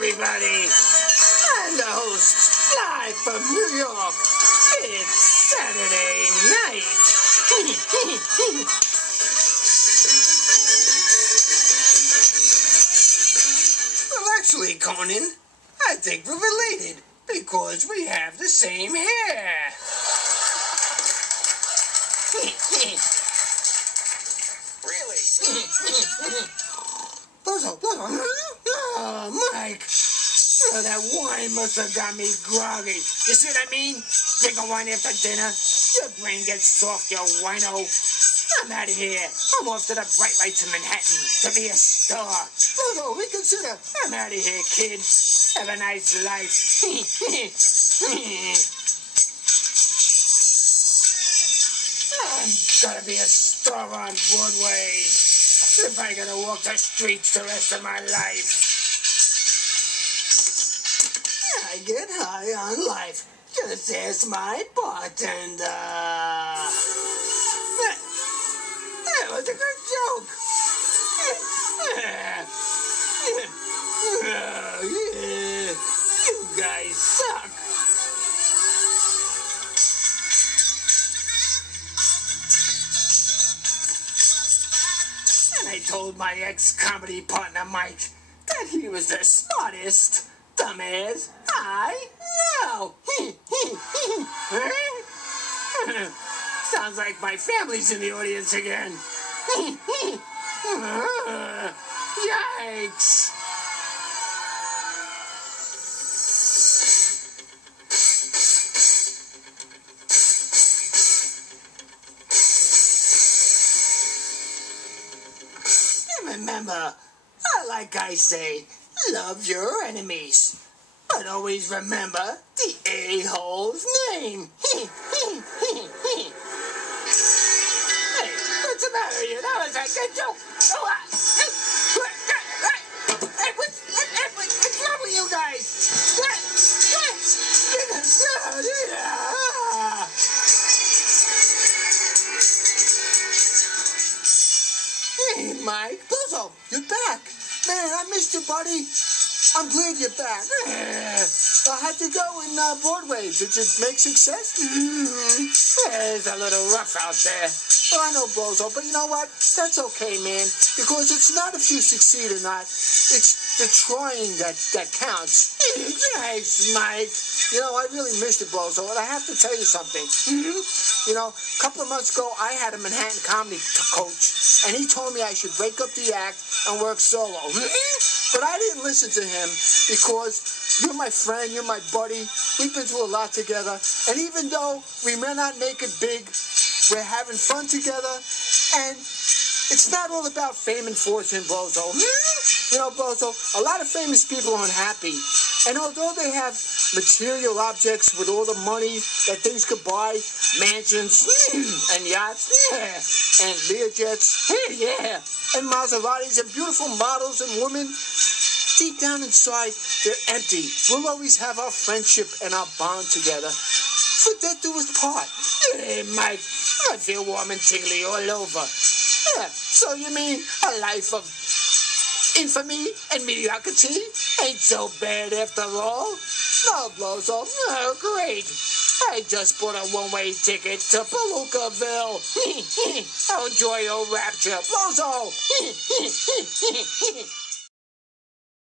everybody. I'm the host, live from New York. It's Saturday night. Well, actually, Conan, I think we're related because we have the same hair. Really? Bozo. Oh, Mike. Oh, that wine must have got me groggy. You see what I mean? Drink a wine after dinner. Your brain gets soft, you wino. I'm out of here. I'm off to the bright lights of Manhattan to be a star. Bozo, reconsider. I'm out of here, kid. Have a nice life. I'm gonna be a star on Broadway. If I gotta walk the streets the rest of my life. I get high on life. Just ask my bartender. That was a good joke. Oh, yeah. You guys suck. And I told my ex-comedy partner Mike that he was the smartest dumbass I know. Sounds like my family's in the audience again. Yikes. Remember, like I say, love your enemies. But always remember the a-hole's name. Hey, what's the matter with you? That was a good joke. Oh, hey, what's wrong with you guys? Hey, Mike. Bozo, you're back. Man, I missed you, buddy. I'm glad you're back. How'd you go in Broadway? Did you make success? It's a little rough out there. Well, I know, Bozo, but you know what? That's okay, man. Because it's not if you succeed or not. It's the trying that counts. Thanks, Mike. You know, I really missed it, Bozo, and I have to tell you something. You know, a couple of months ago, I had a Manhattan comedy coach, and he told me I should break up the act and work solo. But I didn't listen to him because you're my friend, you're my buddy. We've been through a lot together. And even though we may not make it big, we're having fun together. And it's not all about fame and fortune, Bozo. You know, Bozo, a lot of famous people are unhappy. And although they have material objects with all the money that things could buy, mansions and yachts, and Learjets, and Maseratis and beautiful models and women, deep down inside, they're empty. We'll always have our friendship and our bond together. For death do us part. Hey, Mike, I feel warm and tingly all over. So you mean a life of infamy and mediocrity ain't so bad after all? No, Bozo. Oh, great. I just bought a one-way ticket to Palookaville. I'll enjoy your rapture, Bozo.